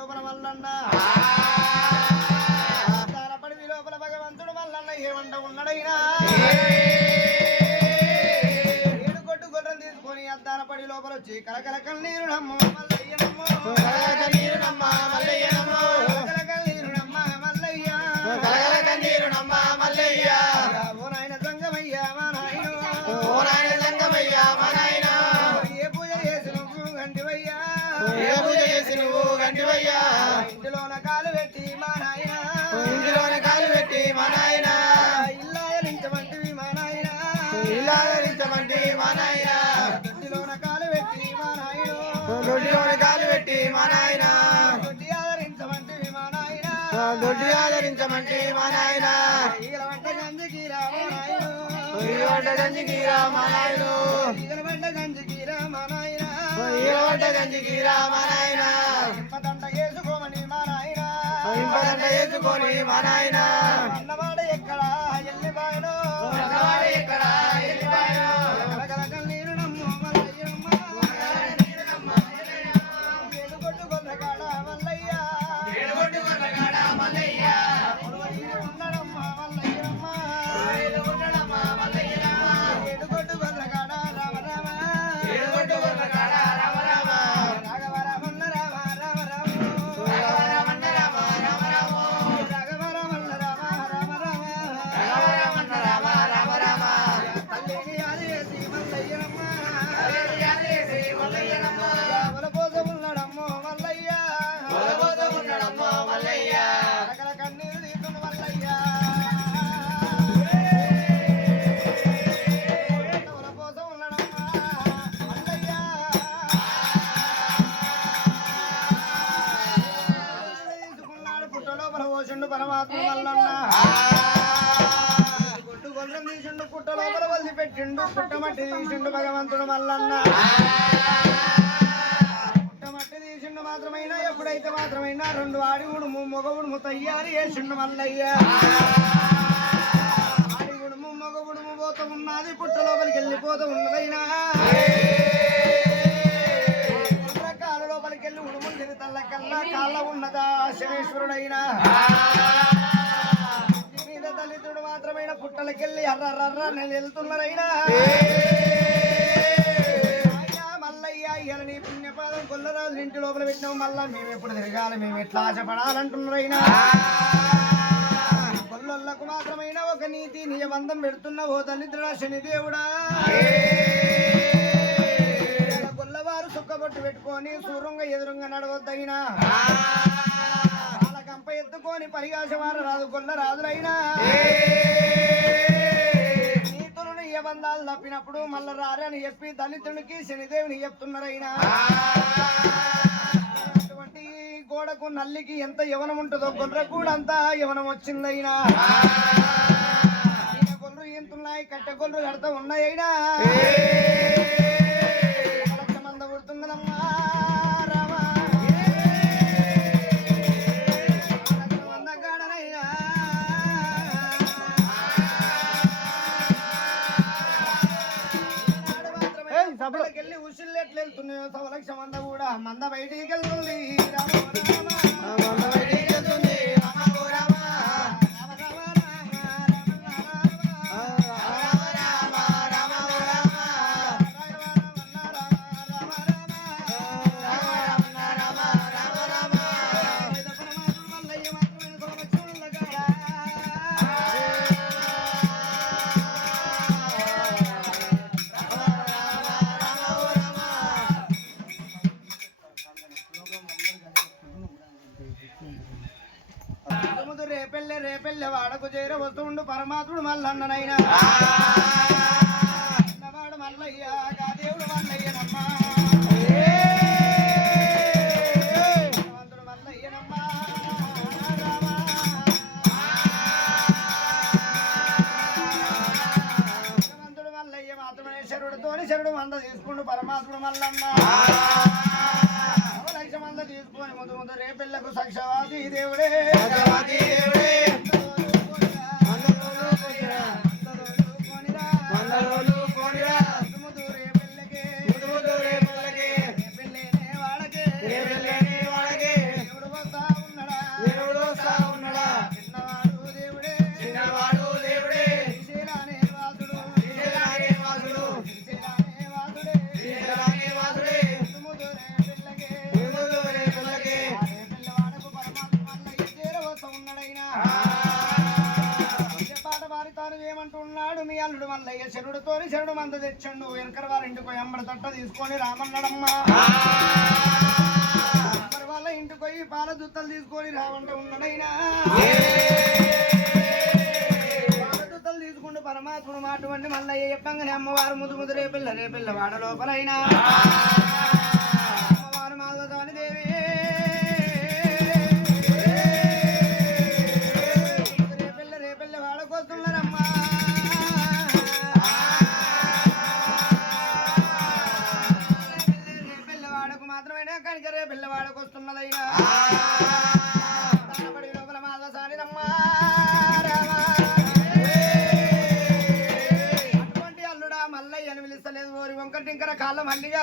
లోపల మల్లన్న పడివి లోపల భగవంతుడు మల్లన్న ఏమంట ఉన్నాడైనా ఏడు కొట్టు గొర్రెలు తీసుకొని అద్దాన పడి లోపల వచ్చి కలకల కన్నీరు నమ్మ మల్లయ్యనమ్మ ఓ నాయన సంగమయ్యా మా నాయన ఏ పూజ చేసి నువ్వు గంటివయ్యా ఇంటిలోన కాలు పెట్టి మా నాయన ఇల్లాదరించమంటివి మా నాయన దొడ్డిలోన కాలు పెట్టి మా నాయన దొడ్డి ఆదరించమంటివి మా నాయన ఈగల వంట గంజికి మా నాయన ఈగల వంట గంజికి మా నాయన ఇంపదండ వేసుకోమని మా నాయన అన్నవాడ ఎక్కడ ఎల్లిపాయను కలకల కన్నీరు నమ్ము మల్లయ్యమ్మ ఏడుగొట్టు గొర్రెగాడ మల్లయ్య ఉండడమ్మ మల్లయ్యమ్మ ఏడుగొట్టు గొర్రెగాడ రామ రామ రాఘవ రామన్న రామ రాఘవ రామన్న రామ తల్లిని ఆదేసి మల్లయ్యమ్మ ఎవల కోసం ఉన్నాడమ్మో మల్లయ్య కలకల కన్నీరు తీస్తున్న మల్లయ్య ఎవల కోసం ఉన్నాడమ్మా మల్లయ్య తీసుకున్నాడు పుట్ట లోపల పోసిండు పరమాత్మ మల్లన్న గుడ్డు గొల్లం తీసిండు పుట్ట లోపల వదిలి పెట్టిండు పుట్టమట్టి తీసిండు భగవంతుడు మల్లన్న పుట్టమట్టి తీసిండు మాత్రమైనా ఎప్పుడైతే మాత్రమైనా రెండు ఆడి ఉడుము మొగ ఉడుము తయ్యారు చేసిండు మల్లయ్య ఆడి ఉడుము మొగ ఉడుము పోతూ ఉన్నది పుట్ట లోపలికి వెళ్ళిపోతూ ఉన్నదైనా కాళ్ళ లోపలికి వెళ్ళి ఉడుములు తిరుగుతల్ల కల్లా కాళ్ళ ఉన్నదా శనేశ్వరుడైనా మీద దళితుడు మాత్రమైన పుట్టలకెళ్ళి అర్రర్ర నేను వెళ్తున్నారైనా మల్లయ్య ఇయ్యాల నీ పుణ్యపాదం కొల్లరాజు ఇంటి లోపల పెట్టినావు మళ్ళా మేము ఎప్పుడు తిరగాలి మేము ఎట్లా ఆశపడాలంటున్నారైనా కొల్లొల్లకు మాత్రమైన ఒక నీతి నిజబంధం పెడుతున్నావు దళితుడా శనిదేవుడా గొల్లవారు సుక్కబొట్టు పెట్టుకొని సూరంగా ఎదురుగా నడవద్దైనా కంప ఎత్తుకొని పరిగాశవారు రాదు కొల్ల రాజులైనా నీతులు నియబంధాలు తప్పినప్పుడు మళ్ళా రారని చెప్పి దళితునికి శనిదేవిని చెప్తున్నారైనా అటువంటి గోడకు నల్లికి ఎంత యవనం ఉంటుందో గొర్రె కూడా అంతా యవనం వచ్చిందైనా గొర్రెలు ఎంతున్నాయి కట్టె గొర్రెలు కడతా ఉన్నాయైనా మంద పుడుతుందమ్మా సభలకెళ్ళి ఉసిళ్ళు ఎట్లా వెళ్తున్నాయో సవలక్ష మంద కూడా మంద బయటికి వెళ్తుంది రేపెళ్ళే వాడకు చేర వస్తుండు పరమాత్ముడు మల్లన్ననైనా వాడు మల్లయ్య దేవుడు మల్లయ్యనమ్మా భగవంతుడు మల్లయ్యనమ్మా భగవంతుడు మల్లయ్య మాత్రమే శరుడుతోని శరుడు మంద తీసుకుండు పరమాత్ముడు మల్లన్న లక్ష మంద తీసుకొని ముందు ముందు రేపెళ్ళకు సాక్షవాది దేవుడే వాగ్దానం ఏమంటున్నాడు మీ అల్లుడు మల్లయ్య శరుడుతోని శరుడు మంద తెచ్చండు వెనకర వాళ్ళ ఇంటికి ఎంబడి తట్ట తీసుకొని రామన్నాడమ్మా మరి వాళ్ళ ఇంటికి పోయి పాల దుత్తలు తీసుకొని రామంటూ ఉన్నాడైనా పాల దుత్తలు తీసుకుంటూ పరమాత్ముడు మాటువంటి మల్లయ్య చెప్పంగానే అమ్మవారు ముదు రేపిల్ల వాడ లోపలైనా అమ్మవారు మాధవదాని దేవి రేపిల్ల వాడకొస్తున్నారమ్మా రేపిల్ల వాడకు మాత్రమేనా కనుక రేపిల్ల వాడకొస్తున్నదైనా లోపల మాధవసానిరమ్మా అటువంటి అల్లుడా మల్లయ్యను పిలుస్తలేదు ఓరి వంకటింకర కాళ్ళ మల్లిగా